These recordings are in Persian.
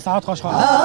ساعات خوش خواهد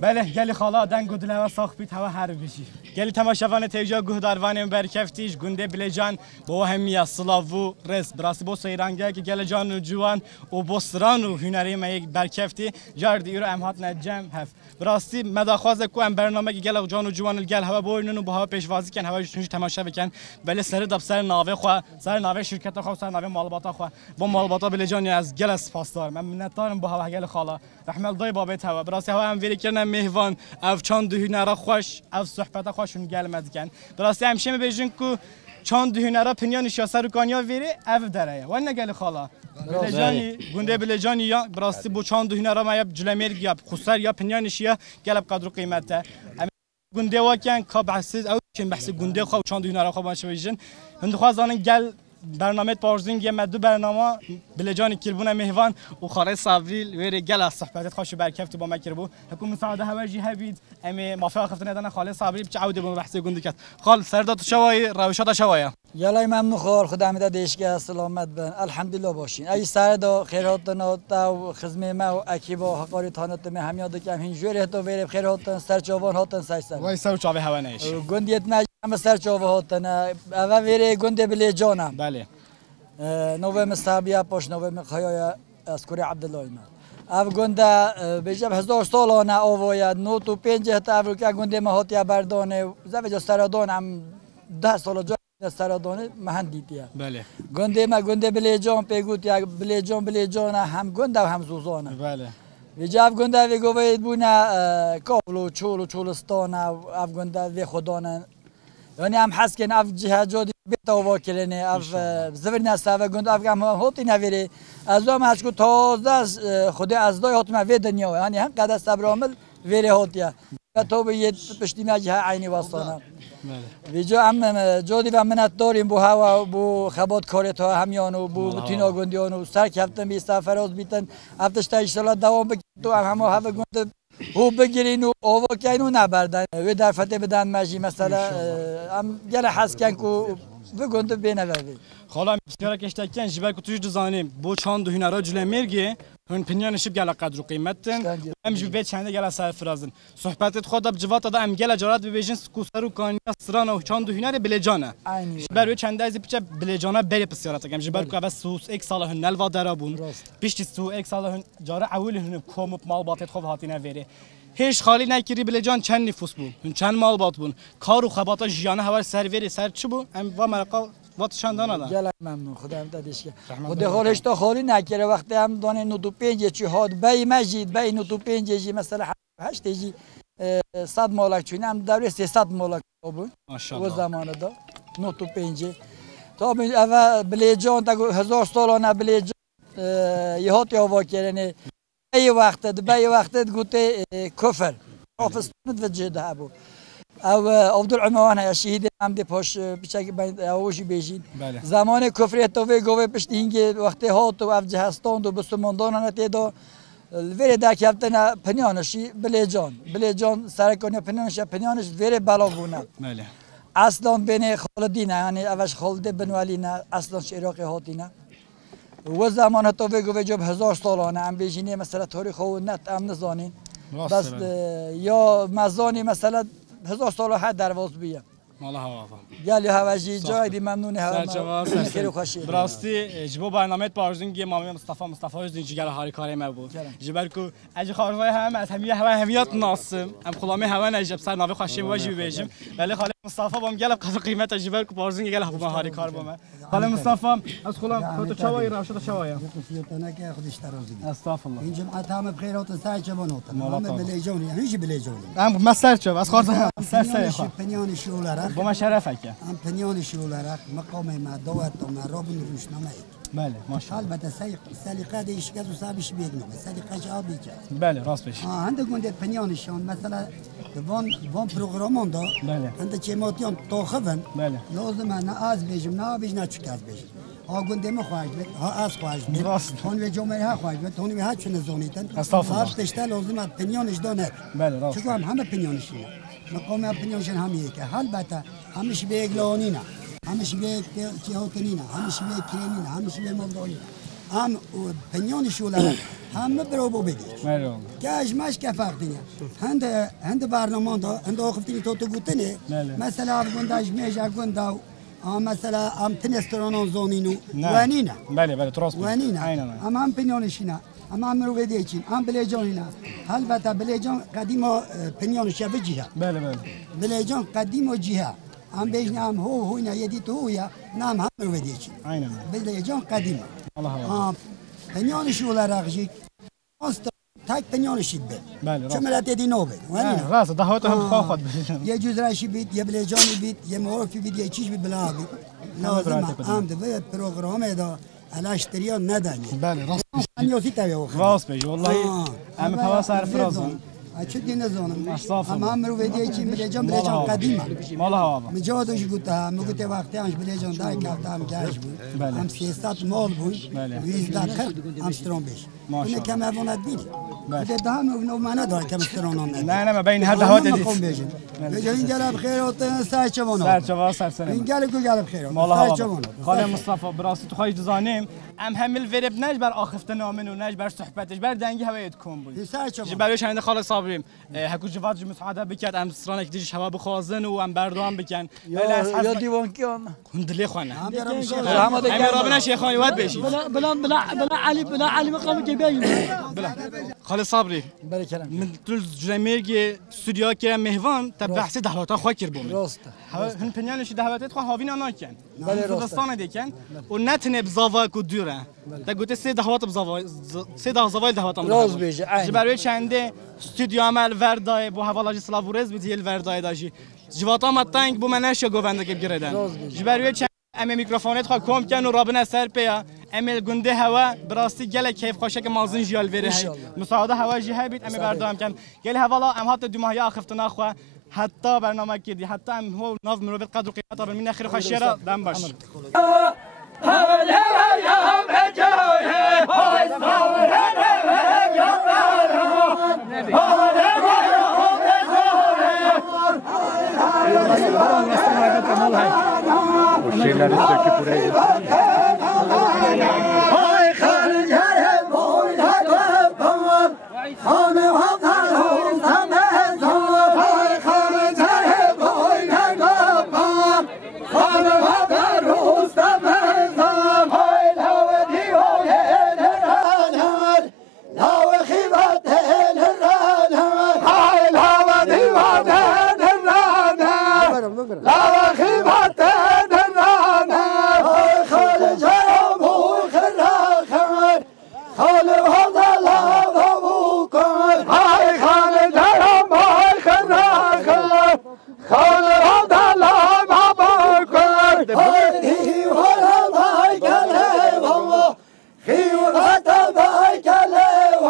بله گلی خالا دن گودله و ساخت بیت هوا هر بشی گلی تماشاوان تیجا گهداروان برکفتیش گنده بلجان با همیه سلاو رس براسی با سیرانگه که گل جان و جوان و بسران و هنری ما یک برکفتی جارد ایرو امهات نجم هف براستی مداخوازه کو ام برنامه که گل جان و جوان الگل هوا بوینن و با پیشوازی کن هوا شونش تماشا بکن بله سر دب سر ناوه خو سر ناوه شرکت خو سر ناوه مالباتا خو با مالباتا بلجان از گل سپاسدار من منتارم با هوا گل خالا رحمت دای بابت هوا براستی هوا ام ویری کردن مهوان اف چند هنر خوش اف صحبت خوشون گل مدکن براستی همشه میبیجن کو چند هنر پنیان شاسر کانیا ویری اف داره و نگل خالا بلجانی گنده بلجانی یا براستی بو چند هنر ما یا جلمیر یا خسر یا پنیانش یا گلب قدر قیمته گنده واکن کا بحث او چن بحث گنده خو چند هنر خو باشه بیجن هند خوازان گل برنامه پارزینگ مدو برنامه بلجان کلبون مهوان و خارج صابریل ویر گل صحبت خوش برکفت با مکربو حکومت مساعده هواجی هبید امی مافیا خفتن دادن خالص صابریل بچعود به بحث گندکت خال سردات شوای روشات شوایا یالای ممنون خور خدا میده دیشگاه سلامت بن الحمدلله باشین ای سردا خیراتنا تا خدمت ما و اکیبا حقاری تانت می هم یاد کم هین جوره تو ویر خیراتن سر چوبان هاتن سایسر وای سر چاوه هوا نیش گندیت نه هم سر چوبه هاتن اول ویر گنده بلجانم بله نوه مستابیا پاش نوه مخایا اسکوری عبدالله ایمان اف گنده بیشتر 1000 سال نه آویا نو تو 5 تا افریقا گنده مهاتیا بردانه زوج سرادان هم 10 سال جا سرادانه مهندیتیا بله گنده بلجان پیگوت یا بلجان هم گنده و هم زوزانه بله ویجا اف گنده وی گوید بونه کابلو چولستان اف گنده وی خدانه یعنی هم حس کن اف جهاد بیت آوا کردنه اف زبرن است و گند اف هم هاتی نویری از دام هست که تازه خود از دای هات ما وی دنیا یعنی هم قدر صبر عمل ویری هاتیه و تو به یه پشتی ماجه عینی واسطانه ویجا هم جادی و منت داریم بو هوا بو خبات کارت ها همیانو بو تینا گندیانو سر کفتن بی سفراز بیتن افتش تا اشتغال دوام بگیر تو هم هوا گند هو بگیرین و آوا کن و نبردن و در فتح بدن مجی مثلا هم گله حس کن که بگند بینه خالا بسیار کشتکن جبر که توش دزانیم بو چند هنرها جلمرگی هن پنیانش بگل قدر و قیمتن ام جو بیت چنده گل سرفرازن صحبت خود اب جوات داد ام گل جرات ببیجن کوسرو کانیا سرانه و چند هنر بلجانه برای چنده از پیچ بلجانه بری بسیارت کم جبر کو بس سوس یک سال هن نلوا درابون پیش سو یک سال هن جاره اول هن کوم مال باتت خوب هاتینه وری هیچ خالی نکری بلجان چند نفوس بود هن چند مال بات بون کار و خباتا جیانه هوا سروری سر چی بود ام و مرقا وقت شاندان داد. جلال ممنون خدایم دادیش که. خدا خالش تا خالی نکره وقتی هم دانه 95 چی هاد بای مجید بای 95 جی مثلا 8 جی 100 مالک چون هم دوره 300 مالک بود. ماشاءالله. و زمان دا 95 تا اول بلیجان تا 1000 سالانه بلیجان یهات یا واکرنه بای وقت گوته کفر. آفستند و جده بود. او عبدالعمان های شهید هم دی پاش بچه باید اوشی بیشین زمان کفریت توی گوه پشتی اینگه وقتی هات و اف جهستان و بسماندان نتیدا ویره در کفتن پنیانشی بلیجان سرکانی پنیانش ویره بلا بونه اصلا بین خالدینه یعنی اوش خالده بنوالینه اصلا عراقی هاتینه و زمان توی گوه جب 1000 سالانه هم بیشینه مثلا تاریخ و نت هم نزانین بس یا مزانی مثلا 1000 سال حد درواز بیه. مالا هوا. گلی هواجی جای دی ممنون هوا. خیلی خوشی. براستی جبو برنامه پارزنگی مامی مصطفی از دیگر هاری کاری ما بود. جبر کو اجی خارجای هم از همیات ناسم. ام خلامی هوا نجیب سر ناوی خوشی واجی بیجیم. ولی خاله مصطفی بام گلب قدر قیمت جبر کو پارزنگی گله با هاری کار با ما. خاله مصطفی از خلام تو چوای راشد چوایا. انا که خودش ترازی. استغفر این جمعه هم بخیرات سعی چمانوت. ما بلیجونی هیچ بلیجونی. ام مسر چه از خارج سر پنیان شولاره. با ما شرفه که. ام پنیان شولاره مقام ما دوات و ما رابن روشنامه. بله ماشاءالله. البته سلیقه دیش که تو صاحبش بیگنه. سلیقه آبی که. بله راست بشه. هنده گنده پنیانشان مثلا وان پروگرامان دا. بله. هنده چه ماتیان تاخفن. بله. لازم نه از بیجم نه بیج نه چکاز بیجم. ها گنده ما خواهد بید ها از خواهد بید هون و جمعه ها خواهد بید هون و ها چون زونیتن ها تشتال لازم پنیانش دانه بله راست چون همه پنیانشیه مقام پنیانشان همیه که حال بتا همش به اگلانینا همش به چهاتنینا همش به کرینینا همش به مولدانینا هم پنیانش ولا همه برابو بدیش که اجماش که فرق دینه هند برنامه دا هند آخفتینی تو گوتنه مثلا افغانده اجماش افغانده مثلا ام تنسترانان زونینو وانینا بله درست وانینا هم پنیانشینا هم رو بدیچین هم بلیجانینا البته بلیجان قدیم پنیانش بجیه بله بلیجان قدیم و جیه هم بیشنه هم هو اینا یدی تو یا نام هم رو بدیچین بلیجان قدیم پنیانش ولا رخجی است تاک پنیانشید به بله چه ملت دی نوبه وانینا راست دهات هم خواهد یه جزرشی بید یه بلیجانی بید یه معرفی بید یه چیز بید بلا بید لازم هم ده پروگرام دا الاشتریان ندانی بله راست انیوسی تاوی راست بگی والله ام پوا سرفرازم چه دین زونم هم رو بدی چی بلیجان قدیمه مالا هوا مجادش گوته مگوت وقتی انش بلیجان دای کافت هم گاش بود هم 300 مال بود 12 امسترام بش اینه کم افونت بیدی ده دام نو معنا داره کم استرانم نه ما بین هر دهات دید این گله بخیر و سر چوانو این گله کو گله بخیر مالا هوا خاله مصطفی براستی تو خواهی دزانیم ام همل ورب نج بر آخفت نامن و نج بر صحبتش بر دنگی هوایت کن بود برای شنده خاله صابریم هکو جواد مساعده بکرد ام سرانک دیش هوا بخوازن و ام بردام بکن یا دیوان کیان کندلی خانه ام رابنا شیخانی واد بشی بلا علی مقام جبایی بلا خاله صابری من طول جرميرجي استوديو كده مهوان تبع بحث دهواتا خواه كربومي راسته هن پنیانش دهواتا خواه هاوین آنها کن زدستان دیکن و نتنه بزاوا کدوره تا گوته سه دهوات بزاوا سه دهوات دهواتا راز بیجه جبروی چنده استودیو عمل وردای با حوالاجی سلاورز بیتیل وردای داشی جواتا متنگ بو منش یا گوونده که بگیردن جبروی چند ام میکروفونت خواه کم کن و رابنه سر پیا امل گنده هوا براستی گله کیف خوشه که مازن جیال وره مساعده هوا جیه بیت ام بردام کن گله هوالا ام حتی دو ماهی آخفتنا خو حتی برنامه کدی حتی ام هو ناف مروت قدر قیمت من اخر خشیرا دم باش O şeyleri söküp buraya getir. لا خيبات درانا خال جرم وخرا خمر خال هذا لا بابوكم هاي خال جرم وخرا خمر خال هذا لا بابوكم هاي ولا باي كلام خيبات باي كلام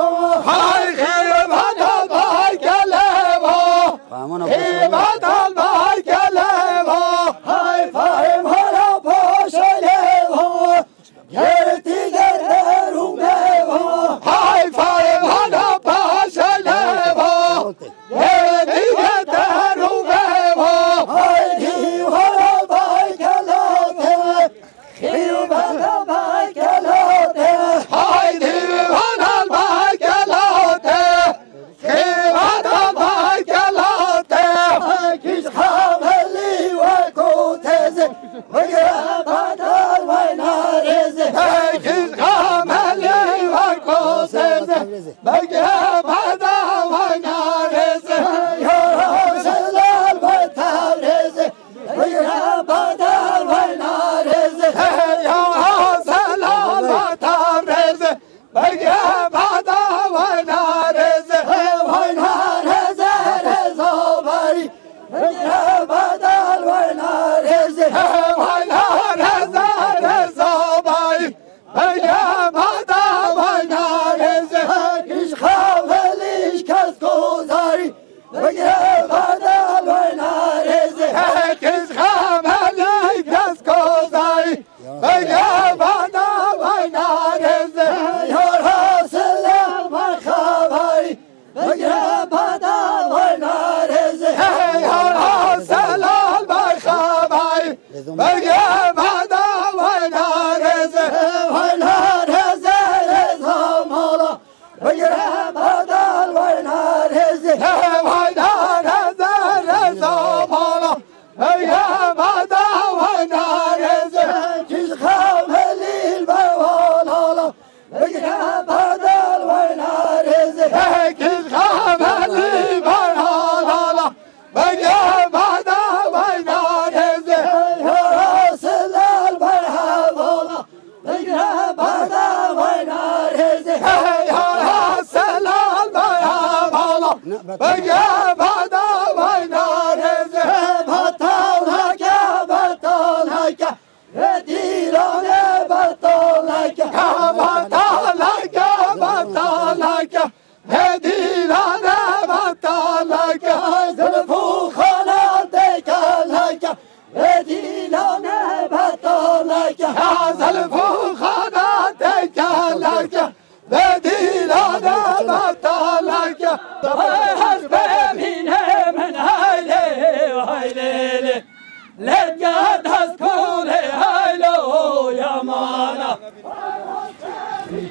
هاي خيبات باي كلام خيبات باي كلام هاي فاهم هلا باش لهم يرتي قدرهم هاي فاهم هلا باش لهم يرتي قدرهم هاي دي ولا باي كلام خيبات باي كلام هاي دي ولا باي كلام خيبات باي كلام كيش خاملي وكوتز وقرابات الوينارز كيش خاملي وكوتز وقرابات الوينارز يا رسول البتابرز وقرابات الوينارز يا رسول البتابرز وقرابات الوينارز وينارز رزوبري وقرابات الوينارز وينارز رزوبري وقرابات الوينارز كيش خاوليش كسكوزاري وقرابات الوينارز كيش خاولي كسكوزاري وقرابات الوينارز يا رسول المخابري وقرابات الوينارز يا رسول المخابري وقرابات الوينارز وينارز رزمالا وقرابات الوينارز وينارز رزمالا وقرابات الوينارز كيش خاملي البوالالا وقرابات الوينارز كيش خاملي البوالالا وقرابات الوينارز يا رسول البوالالا وقرابات الوينارز يا رسول البوالالا وقرابات الوينارز بطلك بطلك ديران بطلك بطلك بطلك ديران بطلك زلفو خلاتك لك ديران بطلك زلفو خلاتك لك ديران بطلك حسب من هايلي وهايلي لقد هسكولي هايلو يا مانا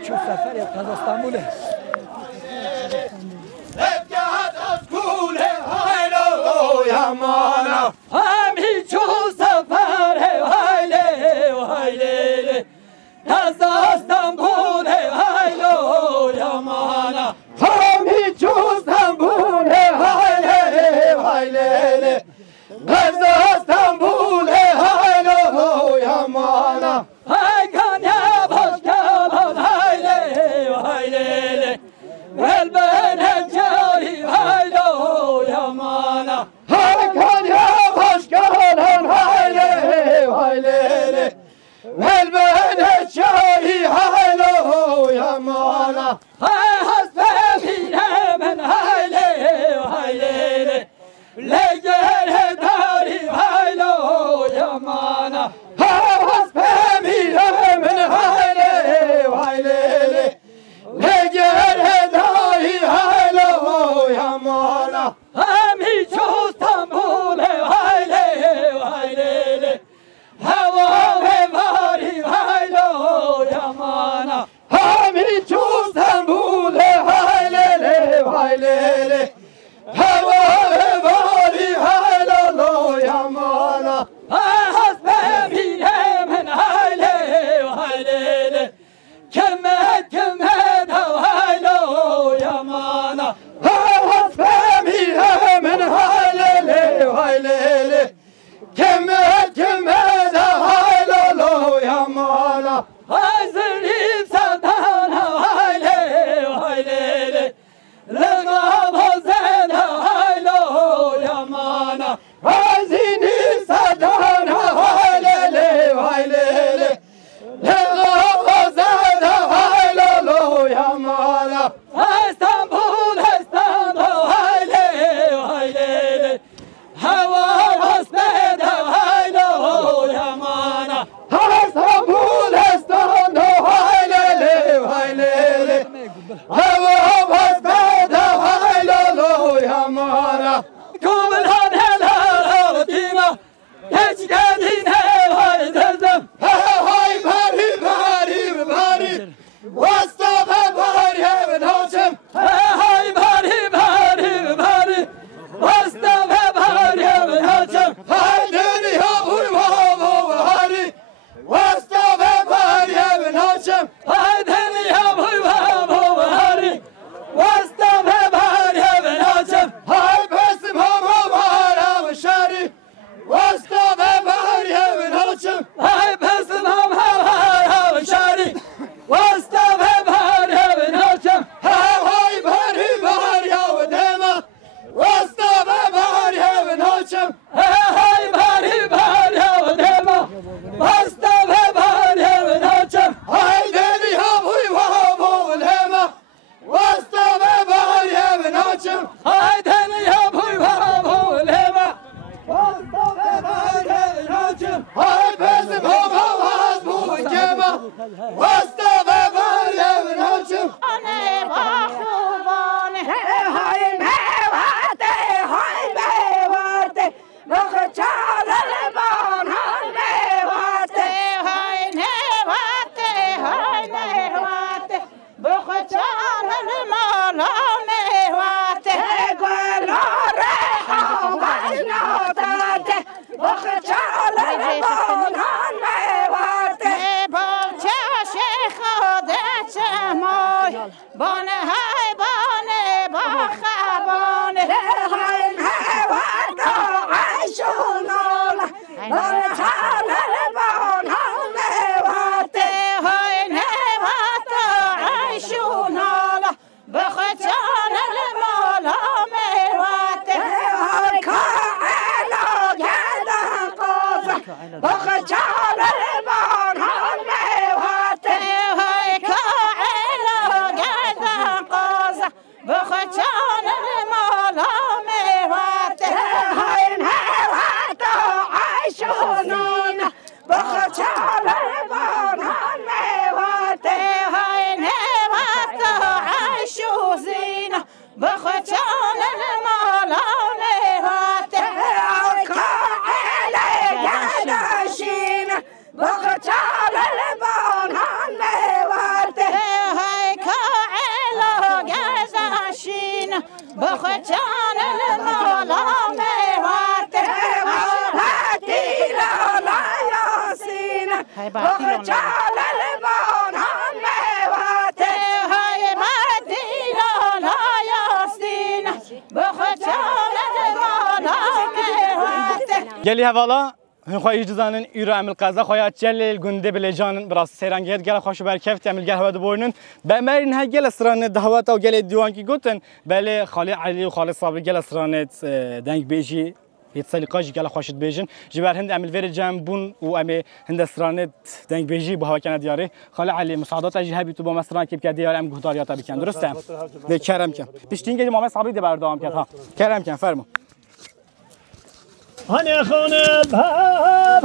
تشوف سفر يبقى اسطنبول لقد هسكولي هايلو يا مانا همي تشوف سفر هايلي وهايلي هذا اسطنبول هايلو يا مانا همي تشوف اسطنبول هايلي وهايلي هذا اسطنبول هايلو يا مانا هاي كان يا باشكال هايلي وهايلي واستوى مريم نوشم أنا بخوبان هاي مهواتي هاي مهواتي بخشال البان هاي مهواتي هاي نهواتي هاي نهواتي بخشال المال نهواتي قولوا ريحة وجنوتاتي بخشال البان هاي مهواتي بلچه شیخ دچ مای بان های بان بخبان هاي مهواتي عيشونون بخشال البان هاي مهواتي های نهوات عیشون حالا بخچان المال میوات بخشال البان هاي مهواتي های کائلا گردن قاز بخچان المال میوات هاي مهواتي عيشونون بخشال البان هاي مهواتي های نهوات عیشو زین بخچان المال میوات بخشال البان هاي مهواتي های کائلا گردشین بخچان المال میوات بخشال البان هاي مهواتي های مدیلا یاسین بخچان المال میوات گلی حوالا هن خواهی جزانن ایرو عمل قضا خواهی جلیل گنده بلجان براس سیرانگیت گل خوش برکفت عمل گل هواد بورنن بمرین ها گل اسران دهوات او گل دیوان کی گوتن بله خالی علی و خالی صابر گل اسران دنگ بیجی يتسلقاش قال خوشت بيجن جبار هند عمل فير جنبون وامي هند اسرانت دنگ بيجي بها كان دياري خال علي مساعدات اجهبي تو با مسران كيف ديار ام گهداريات بكن درسته ده کرم كان بيشتين گه محمد صبري ده بردام كان ها کرم كان فرمو هني خون الباب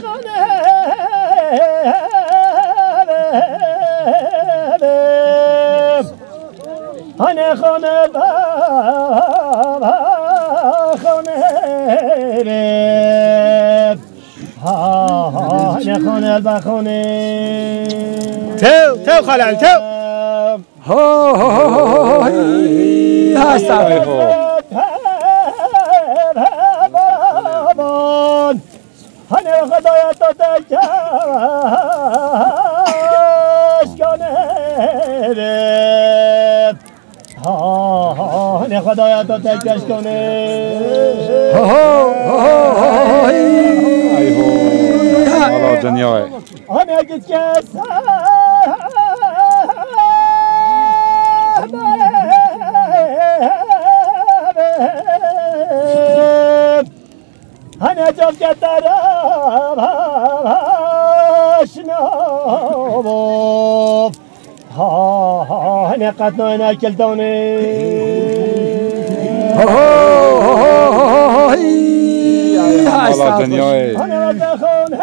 خون هني خون الباب خون هني خون الباب خون تو خال علي تو ها استعفو هني خدايا تتكاش كونيب هني خدايا تتكاش كونيب والله دنياي هني قد كاس أنا جوف كتراب شنوب أنا قطنا أنا كلتوني والله دنياي أنا بدخون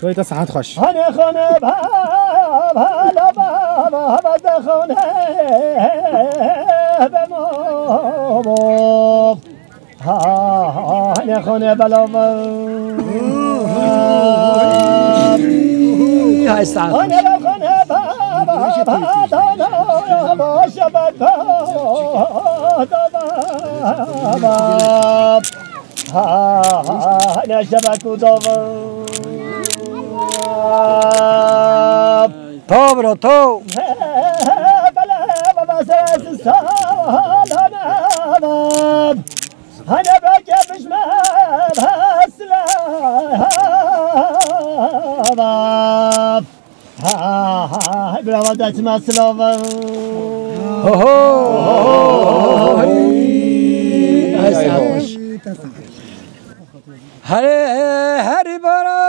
شوية ساعات خوش هني خونه هلا بابا بدخونه بموب هني خونه بلا هاي الساعة هني خونه بابا دانا شبك بابا هني شبك ودوب تو تو بلا بابا ساس السال انا بقى مش ما بسلام بلا ودات ما سلام هري برا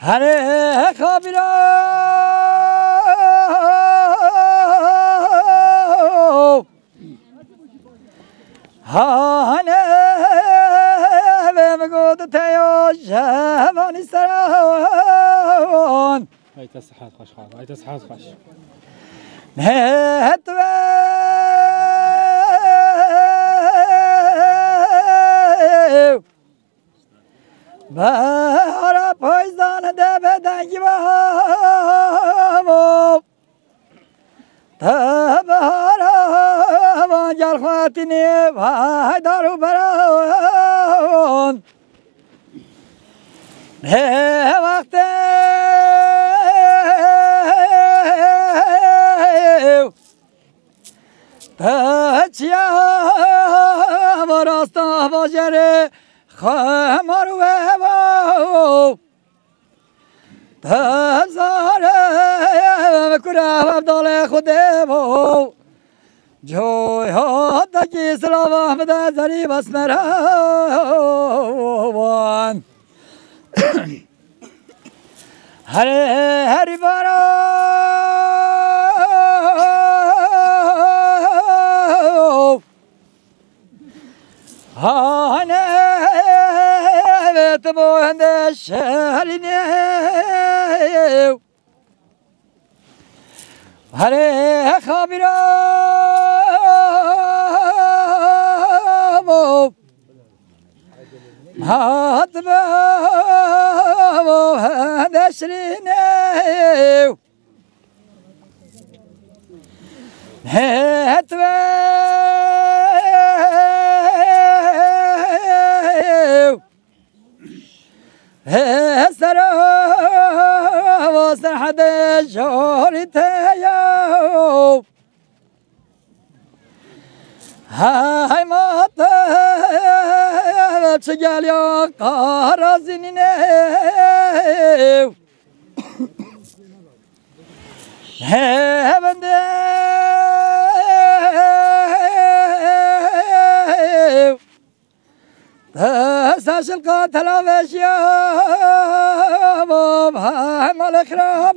هره خابیرا هانه به مگود تیا جوانی سران هاي تصحات خوش خال هاي تصحات خوش نه تو بارا پایزان ده بدنگی بامو تبارا وانجال خواتینی وای دارو بران نه وقت تچیا وراستا واجره خمارو و تزاره مکره عبدال خوده و جوی ها دکی سلام احمد زری بسمران هری بارا هانه تبو هندش هلینه هره خابیرا هاتبو هندش هلینه هاتبو سرا وسرحد جورتيو هاي ما تشجال يا قارزينيو هبندو تساش القاتل وشيا هم الخراب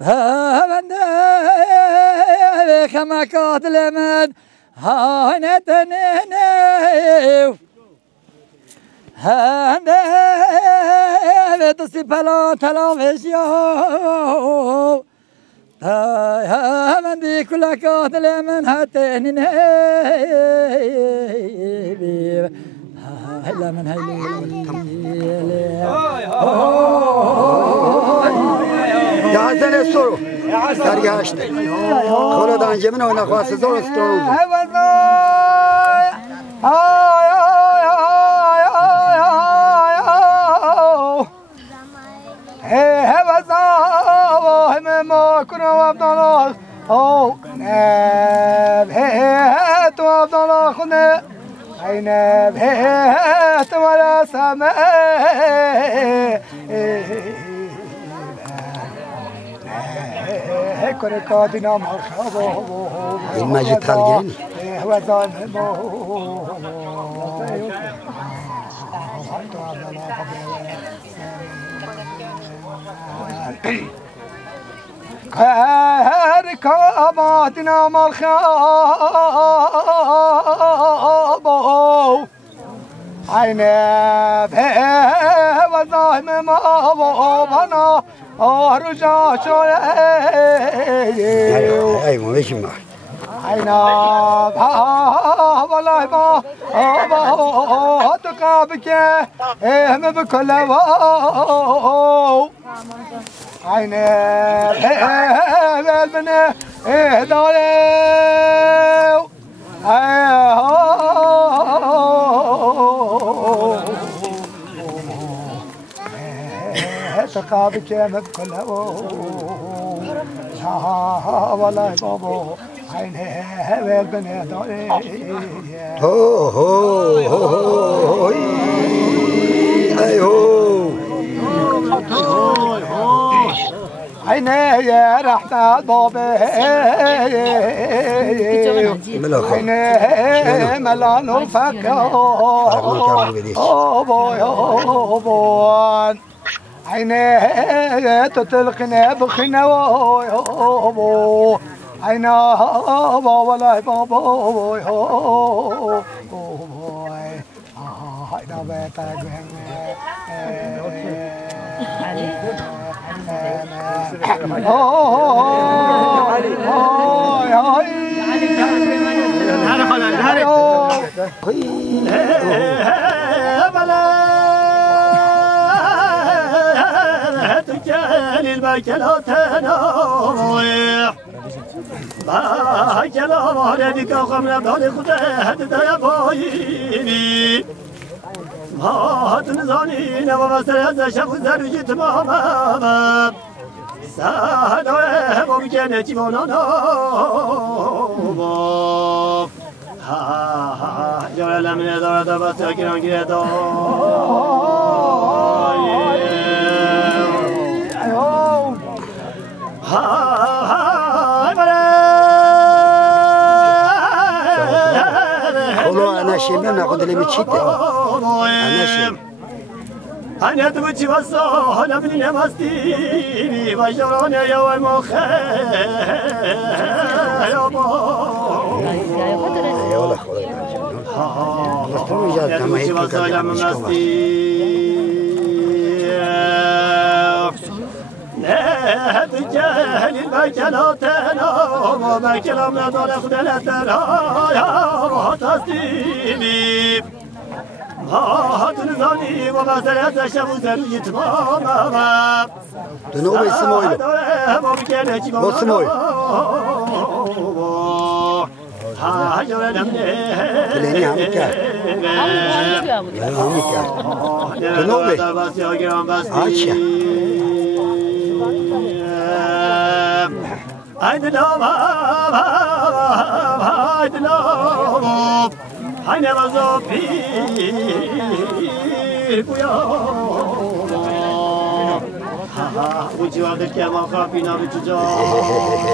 فمن كما قاتل من هانتنينيو هانت تسيبلا تلاوشيا من دي كل قاتل من هاتنينيو هلا من هيلي يا حسن السرو سري هاشتي خلود انجمنا ونخواس زور استرون ما كنا وابدانا او نبهت وابدانا خنا اي نبهت ولا سماء كنا قادنا مرحبا المجد خالجين وزان هر كاباتنا مرحبا عين به وزاهم ما وابنا رجع شوي ايوه مش معك عينا والله ما تقابك هم بكل واو عينا بالبنه داريو تقابك هم بكل واو والله بابا عينه بالبنه داريو هو ايوه عيني رحنا البابي عيني ملانو فكر أبوي عيني تتلقني بخنا عينا بابا ولا بابا عينا بيتك ما تنزاني نبى سر شب زر تمام سهل ممكن تبونا ها جوال من دار دبست كران كيدا والله أنا شيم أنا قد لي بتشيته أنا شيم أنا تبغي بس أنا من نمستي بجران يا المخ يا با يا والله خلاص مستوي جات كما هيك كذا لا تجاهل المكاناتنا وما كلامنا دون خدلتنا يا تستيني تنزاني وما سيات شبو زري تماما تنوبي سمويلو بسموي تليني همكا لا همكا تنوبي عايشة هيد لوم هيد لوم هيد مزوبي بويا وجي وادك يا ما خافينا بتجار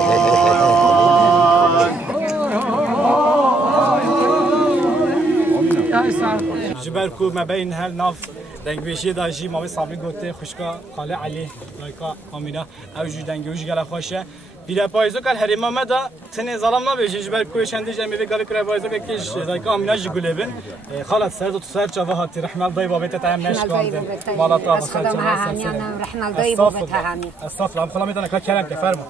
جبركو ما بين هالناف دنگ بيشي داجي ما صابري گوته خوشكا خاله علي لايكا امينه او جو دنگ وش گلا خوشه بيلا پايزو كال هريما مدا تني ظلم ما بيجي جبركو شند جمي بقال كره پايزو كيش لايكا امينه جگولبن خلاص سرد تو سر چوا هات رحمل ضيبه بيت تام نشكاند مالا تا انا رحمل ضيبه بتهاني استغفر الله ميتنا كلام تفرموا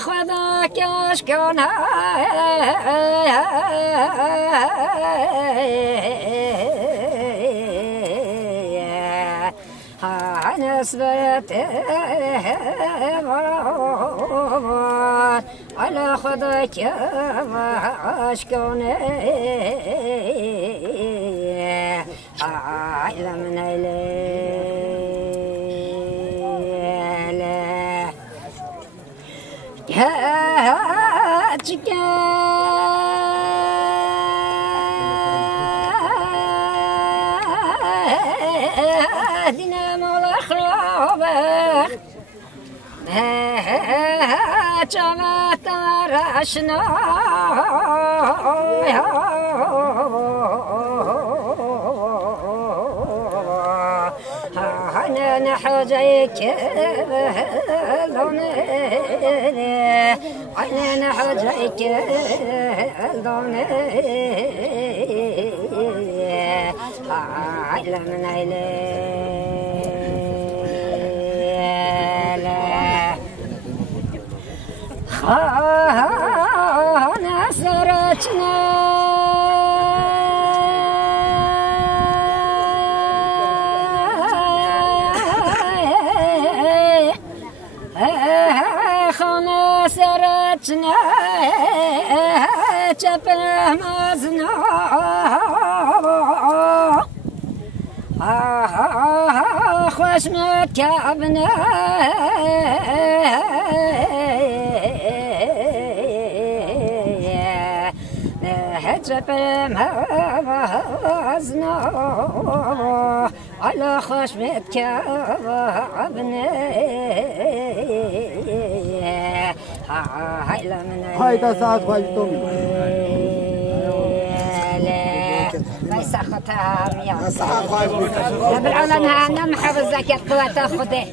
خدا کش کنه نسبت على خدا کش کنه علمنا دينا مولا خرابك جمع ترشنا أنا نحجيك دوني أنا نحجيك دوني علمنا أنا سرتنا سرتنا جبه مزنا خوش متكابنا جبه مزنا على خوش متكابنا هاي تساعد خواهي تومي ليس ختام يا بالعلن هانا محافظة كالقوة تاخده